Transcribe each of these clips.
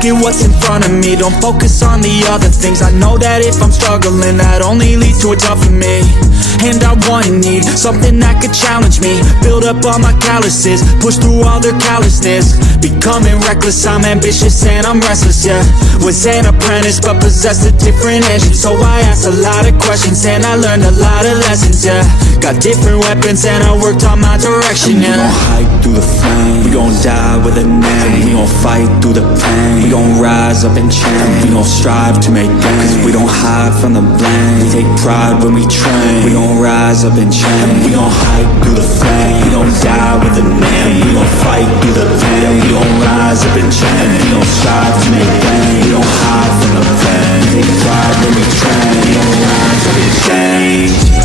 look at what's in front of me, don't focus on the other things. I know that if I'm struggling, that only leads to a tougher me. And I want and need something that could challenge me, build up all my calluses, push through all their callousness. Becoming reckless, I'm ambitious and I'm restless, yeah. Was an apprentice but possessed a different engine, so I asked a lot of questions and I learned a lot of lessons, yeah. Got different weapons and I worked on my direction, yeah. We gon' hike through the flame, we gon' die with a name. We gon' fight through the pain, we gon' rise up and change. We gon' strive to make gains, we don't hide from the blame. We take pride when we train, we gon' rise up and change. We gon' hike through the flame, we gon' die with a name. We gon' fight through the pain, we gon' rise up and change. We gon' strive to make gains, we don't hide from the pain. We take pride when we train, we gon' rise up and change.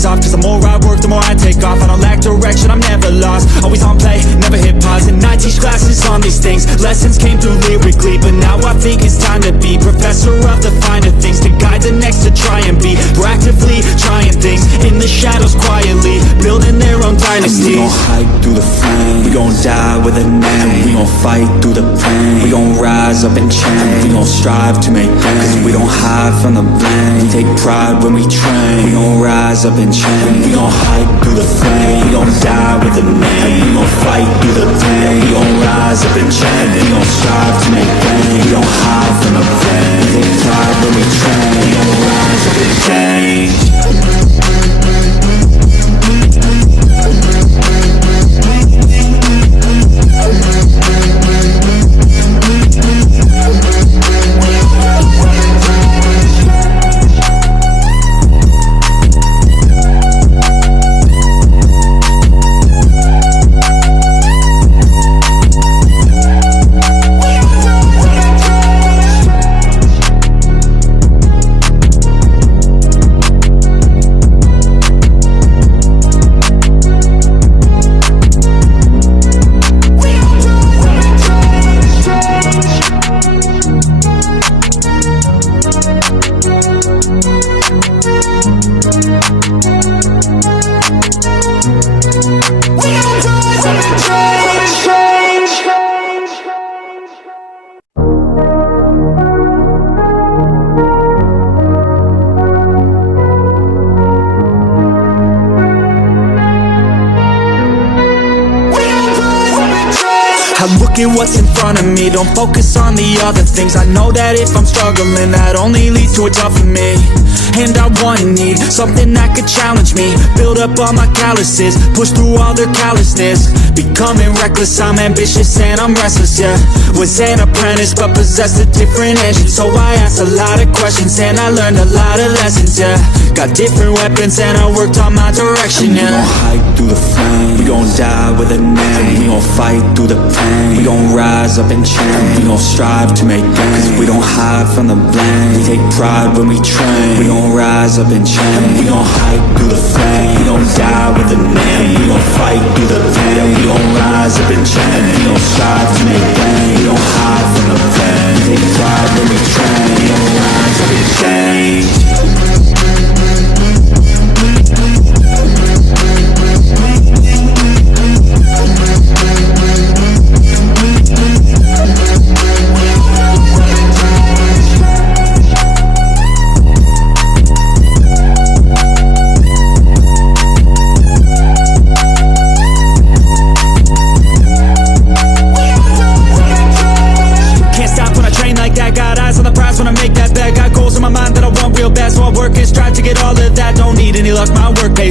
Off, cause the more I work, the more I take off. I don't lack direction, I'm never lost. Always on play, never hit pause. And I teach classes on these things. Lessons came through lyrically, but now I think it's time to be professor of the finer things, to guide the next to try and be proactively trying things in the shadows quietly, building their own dynasty. We gon' hike through the flame, we gon' die with a name. We gon' fight through the pain, we gon' rise up and change. We gon' strive to make gains, we don't hide from the blame. We take pride when we train, we gon' rise up and change. We gon' hike through the flame, we gon' die with a name. We gon' fight through the pain, we gon' rise up and change. We gon' strive to make gains, we don't hide from the pain. We take pride when we train, we gon' rise up and change. I look at what's in front of me, don't focus on the other things. I know that if I'm struggling, that only leads to a tougher me. And I want and need something that could challenge me, build up all my calluses, push through all their callousness. Becoming reckless, I'm ambitious and I'm restless, yeah. Was an apprentice but possessed a different engine, so I asked a lot of questions and I learned a lot of lessons, yeah. Got different weapons and I worked on my direction, yeah. We gon' hike through the flame, we gon' die with a name. We gon' fight through the pain, we gon' rise up and change. We gon' strive to make gains, we don't hide from the blame. We take pride when we train, we gon' rise up and change. We gon' hike through the flame, we gon' die with a name. We gon' fight through the pain, we gon' rise up and change. We gon' strive to make gains, we don't hide from the pain. Take pride when we train, we gon' rise up and change.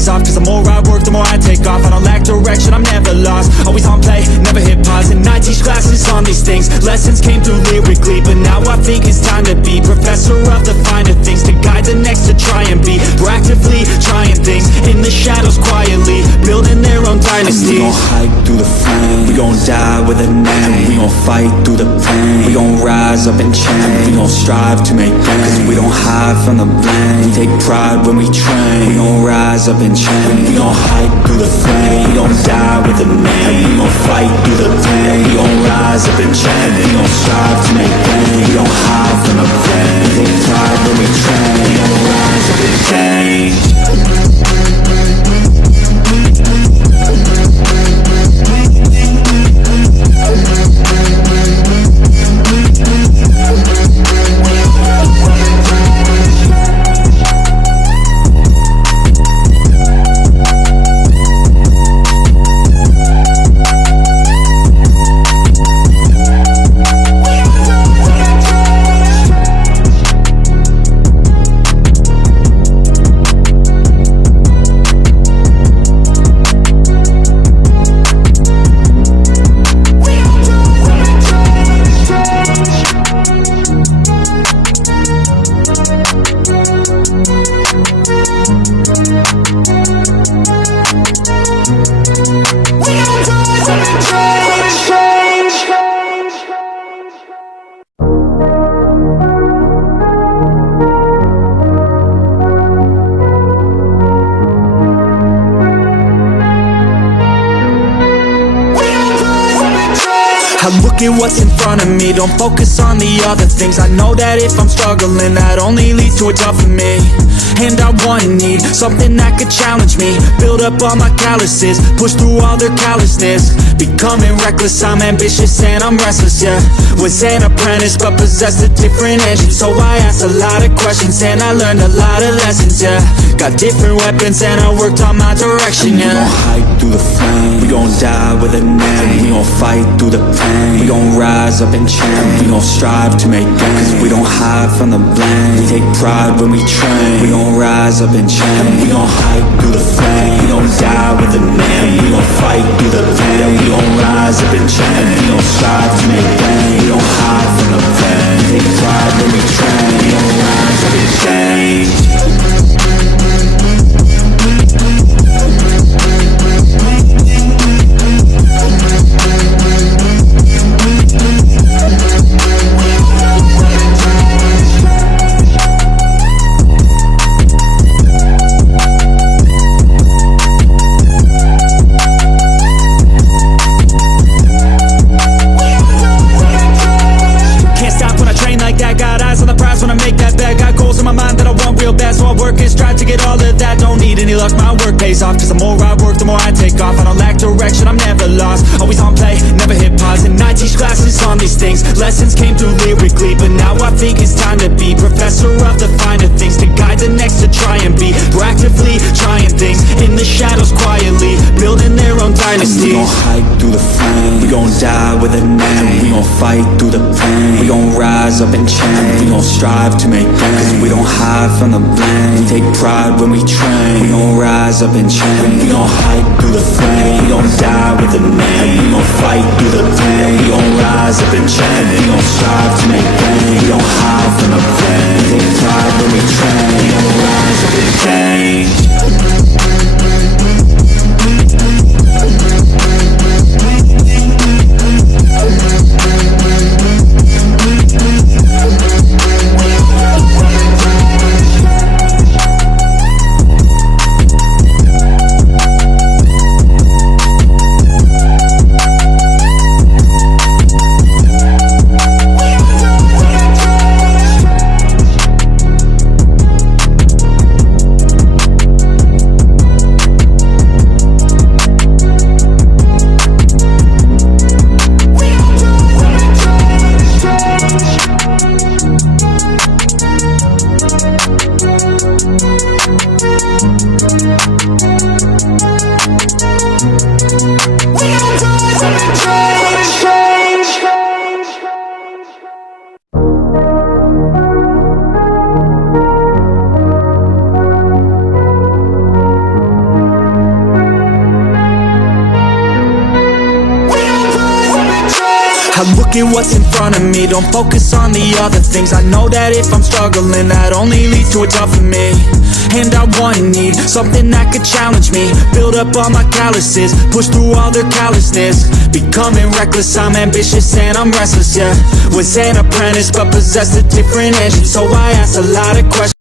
Off, cause the more I work, the more I take off. I don't lack direction, I'm never lost. Always on play, never hit pause. And I teach classes on these things. Lessons came through lyrically, but now I think it's time to be professor of the finer things, to guide the next to try and be proactively trying things in the shadows quietly, building their own dynasty. We gon' hike through the flame, we gon' die with a name. We gon' fight through the pain, we gon' rise up and change. We gon' strive to make gains, cause we don't hide from the blame. We take pride when we train, we gon' rise up and change. We gon' hike through the flame, we gon' die with a name. We gon' fight through the pain, we gon' rise up and change. We gon' strive to make gains, we don't hide from the blame. We take pride when we train, we gon' rise up and change. I look at what's in front of me, don't focus on the other things. I know that if I'm struggling, that only leads to a tougher me. And I want and need something that could challenge me, build up all my calluses, push through all their callousness. Becoming reckless, I'm ambitious and I'm restless, yeah. Was an apprentice but possessed a different engine, so I asked a lot of questions and I learned a lot of lessons, yeah. Got different weapons and I worked on my direction, yeah. We gon' hike through the flame, we gon' die with a name. We gon' fight through the pain, we gon' rise up and change. We gon' strive to make gains, we don't hide from the blame. We take pride when we train, we gon' rise up and change. We gon' hike through the flame, we gon' die with a name. We gon' fight through the pain, we gon' rise up and change. We gon' strive to make gains, we don't hide from the pain. Take pride when we train, we gon' rise up and change. Cause the more I work, the more I take off. I don't lack direction, I'm never lost. Always on play, never hit pause. And I teach classes on these things. Lessons came through lyrically, but now I think it's time to be professor of the finer things, to guide the next to try and be proactively trying things in the shadows quietly, building their own dynasty. We gon' hike through the flame, we gon' die with a name. We gon' fight through the pain, we gon' rise up and change. We gon' strive to make gains, cause we don't hide from the blame. We take pride when we train, we gon' rise up and change. We gon' hike through the flame, we gon' die with a name. We gon' fight through the pain, we gon' rise up and change. We gon' strive to make gains, we don't hide from the pain. Take pride when we train, we gon' rise up and change. I look at what's in front of me, don't focus on the other things. I know that if I'm struggling, that only leads to a tougher me. And I want and need something that could challenge me. Build up all my calluses, push through all their callousness. Becoming reckless, I'm ambitious and I'm restless, yeah. Was an apprentice but possessed a different engine, so I asked a lot of questions.